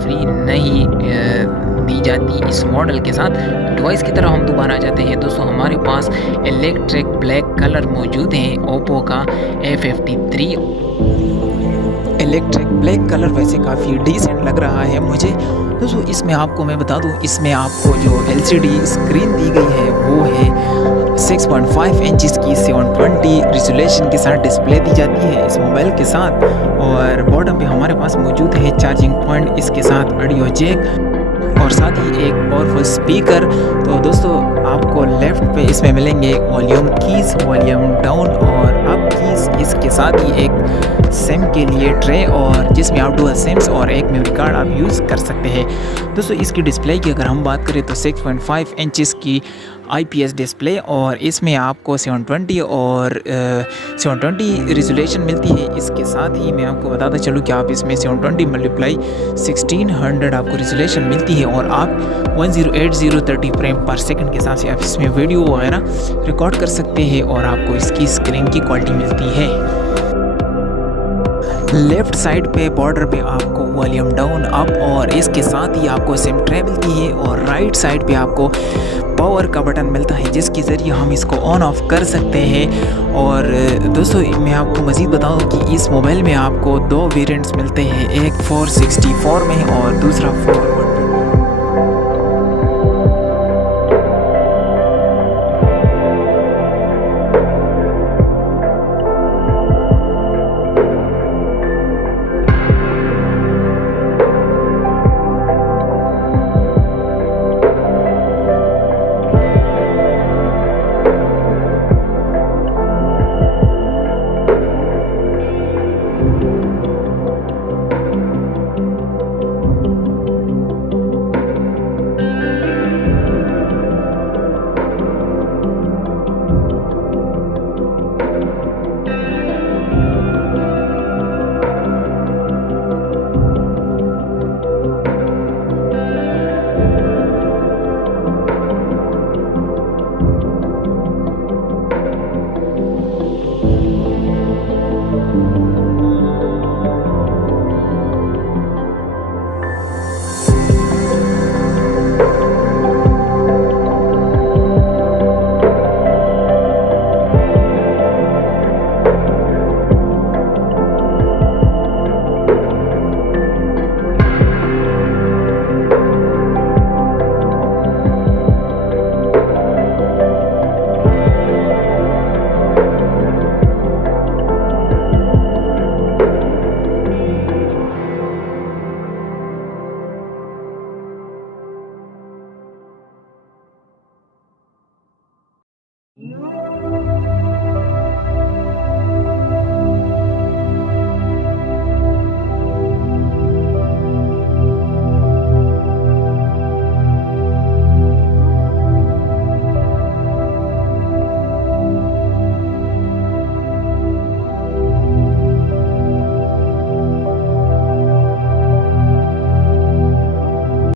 Free नहीं दी जाती इस मॉडल के साथ। डिवाइस की तरफ हम दोबारा आ जाते हैं दोस्तों। हमारे पास इलेक्ट्रिक ब्लैक कलर मौजूद है ओप्पो का A53। इलेक्ट्रिक ब्लैक कलर वैसे काफ़ी डिसेंट लग रहा है मुझे दोस्तों। इसमें आपको मैं बता दूं, इसमें आपको जो LCD स्क्रीन दी गई है वो है 6.5 इंचज़ की 720 रेजोल्यूशन के साथ डिस्प्ले दी जाती है इस मोबाइल के साथ। और बॉटम पे हमारे पास मौजूद है चार्जिंग पॉइंट, इसके साथ ऑडियो जैक और साथ ही एक पावरफुल स्पीकर। तो दोस्तों आपको लेफ्ट पे इसमें मिलेंगे वॉल्यूम कीज़, वॉल्यूम डाउन और अप कीज़। इसके साथ ही एक सिम के लिए ट्रे और जिसमें आप डुअल सिम्स और एक मेमोरी कार्ड आप यूज़ कर सकते हैं दोस्तों। इसकी डिस्प्ले की अगर हम बात करें तो 6.5 इंचज़ की IPS डिस्प्ले और इसमें आपको 720 और 720 रेजोल्यूशन मिलती है। इसके साथ ही मैं आपको बताता चलूँ कि आप इसमें 720 मल्टीप्लाई 1600 आपको रेजोल्यूशन मिलती है और आप 1080 फ्रेम पर सेकंड के हिसाब से आप इसमें वीडियो वगैरह रिकॉर्ड कर सकते हैं और आपको इसकी स्क्रीन की क्वालिटी मिलती है। लेफ्ट साइड पे बॉर्डर पे आपको वॉल्यूम डाउन अप और इसके साथ ही आपको सिम ट्रे मिलती है और राइट साइड पे आपको पावर का बटन मिलता है जिसके ज़रिए हम इसको ऑन ऑफ कर सकते हैं। और दोस्तों मैं आपको मज़ीद बताऊं कि इस मोबाइल में आपको दो वेरिएंट्स मिलते हैं, एक 464 में और दूसरा 4